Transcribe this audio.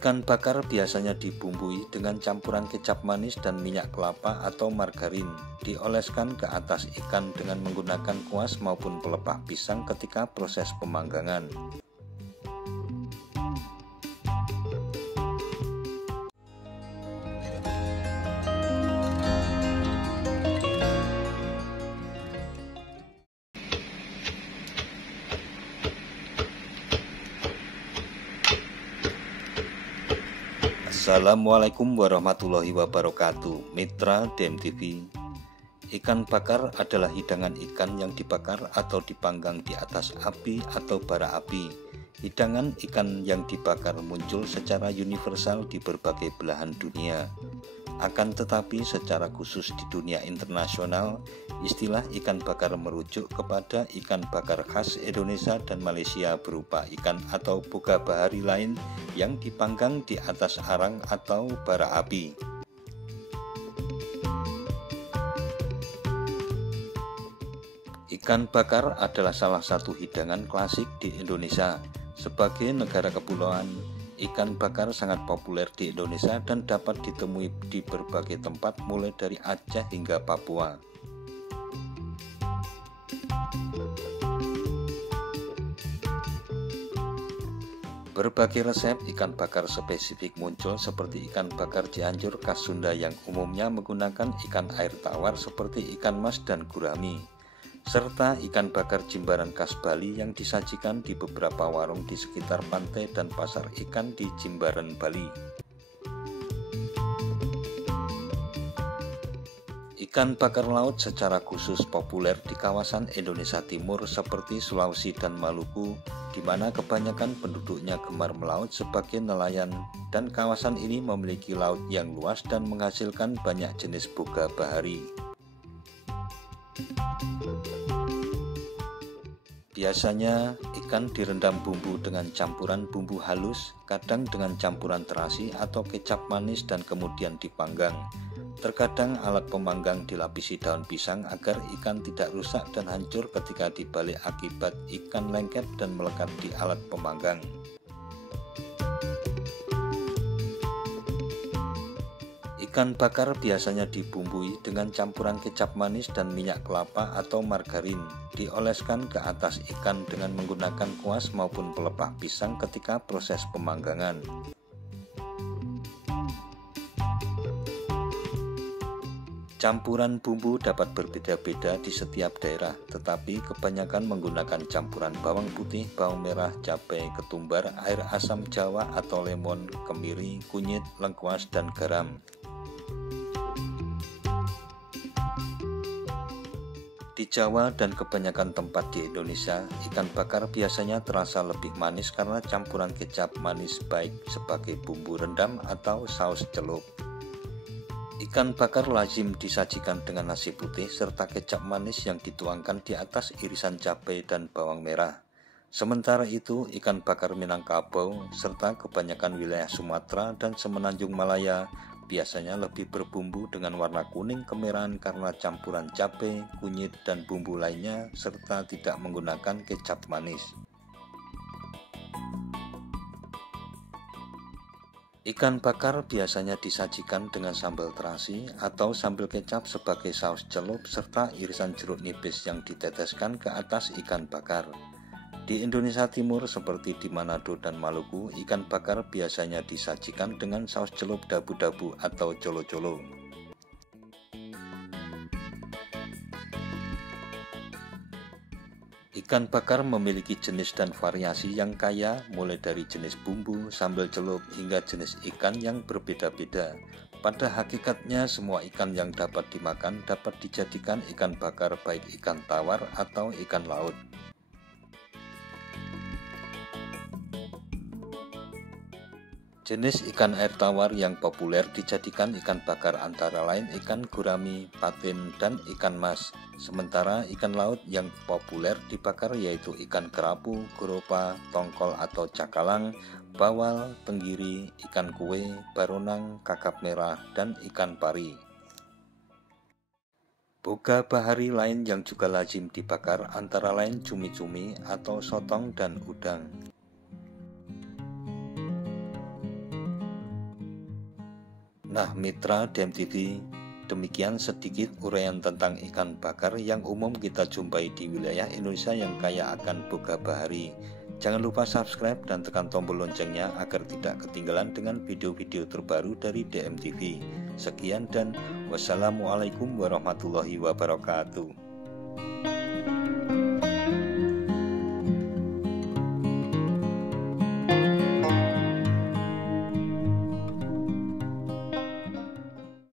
Ikan bakar biasanya dibumbui dengan campuran kecap manis dan minyak kelapa atau margarin. Dioleskan ke atas ikan dengan menggunakan kuas maupun pelepah pisang ketika proses pemanggangan. Assalamualaikum warahmatullahi wabarakatuh. Mitra DMTV. Ikan bakar adalah hidangan ikan yang dibakar atau dipanggang di atas api atau bara api. Hidangan ikan yang dibakar muncul secara universal di berbagai belahan dunia. Akan tetapi secara khusus di dunia internasional, istilah ikan bakar merujuk kepada ikan bakar khas Indonesia dan Malaysia berupa ikan atau boga bahari lain yang dipanggang di atas arang atau bara api. Ikan bakar adalah salah satu hidangan klasik di Indonesia. Sebagai negara kepulauan, ikan bakar sangat populer di Indonesia dan dapat ditemui di berbagai tempat mulai dari Aceh hingga Papua. Berbagai resep ikan bakar spesifik muncul seperti ikan bakar Cianjur khas Sunda yang umumnya menggunakan ikan air tawar seperti ikan mas dan gurami, serta ikan bakar Jimbaran khas Bali yang disajikan di beberapa warung di sekitar pantai dan pasar ikan di Jimbaran, Bali. Ikan bakar laut secara khusus populer di kawasan Indonesia Timur seperti Sulawesi dan Maluku, di mana kebanyakan penduduknya gemar melaut sebagai nelayan, dan kawasan ini memiliki laut yang luas dan menghasilkan banyak jenis boga bahari. Biasanya ikan direndam bumbu dengan campuran bumbu halus, kadang dengan campuran terasi atau kecap manis dan kemudian dipanggang. Terkadang alat pemanggang dilapisi daun pisang agar ikan tidak rusak dan hancur ketika dibalik akibat ikan lengket dan melekat di alat pemanggang. Ikan bakar biasanya dibumbui dengan campuran kecap manis dan minyak kelapa atau margarin. Dioleskan ke atas ikan dengan menggunakan kuas maupun pelepah pisang ketika proses pemanggangan. Campuran bumbu dapat berbeda-beda di setiap daerah, tetapi kebanyakan menggunakan campuran bawang putih, bawang merah, cabai, ketumbar, air asam jawa atau lemon, kemiri, kunyit, lengkuas, dan garam. Di Jawa dan kebanyakan tempat di Indonesia, ikan bakar biasanya terasa lebih manis karena campuran kecap manis baik sebagai bumbu rendam atau saus celup. Ikan bakar lazim disajikan dengan nasi putih serta kecap manis yang dituangkan di atas irisan cabai dan bawang merah. Sementara itu, ikan bakar Minangkabau serta kebanyakan wilayah Sumatera dan Semenanjung Malaya biasanya lebih berbumbu dengan warna kuning kemerahan karena campuran cabai, kunyit, dan bumbu lainnya serta tidak menggunakan kecap manis. Ikan bakar biasanya disajikan dengan sambal terasi atau sambal kecap sebagai saus celup serta irisan jeruk nipis yang diteteskan ke atas ikan bakar. Di Indonesia Timur seperti di Manado dan Maluku, ikan bakar biasanya disajikan dengan saus celup dabu-dabu atau colo-colo. Ikan bakar memiliki jenis dan variasi yang kaya, mulai dari jenis bumbu, sambal celup, hingga jenis ikan yang berbeda-beda. Pada hakikatnya, semua ikan yang dapat dimakan dapat dijadikan ikan bakar, baik ikan tawar atau ikan laut. Jenis ikan air tawar yang populer dijadikan ikan bakar antara lain ikan gurami, patin, dan ikan mas. Sementara ikan laut yang populer dibakar yaitu ikan kerapu, goropa, tongkol atau cakalang, bawal, tenggiri, ikan kue, baronang, kakap merah, dan ikan pari. Boga bahari lain yang juga lazim dibakar antara lain cumi-cumi atau sotong dan udang. Nah, mitra DMTV, demikian sedikit uraian tentang ikan bakar yang umum kita jumpai di wilayah Indonesia yang kaya akan boga bahari. Jangan lupa subscribe dan tekan tombol loncengnya agar tidak ketinggalan dengan video-video terbaru dari DMTV. Sekian dan wassalamualaikum warahmatullahi wabarakatuh.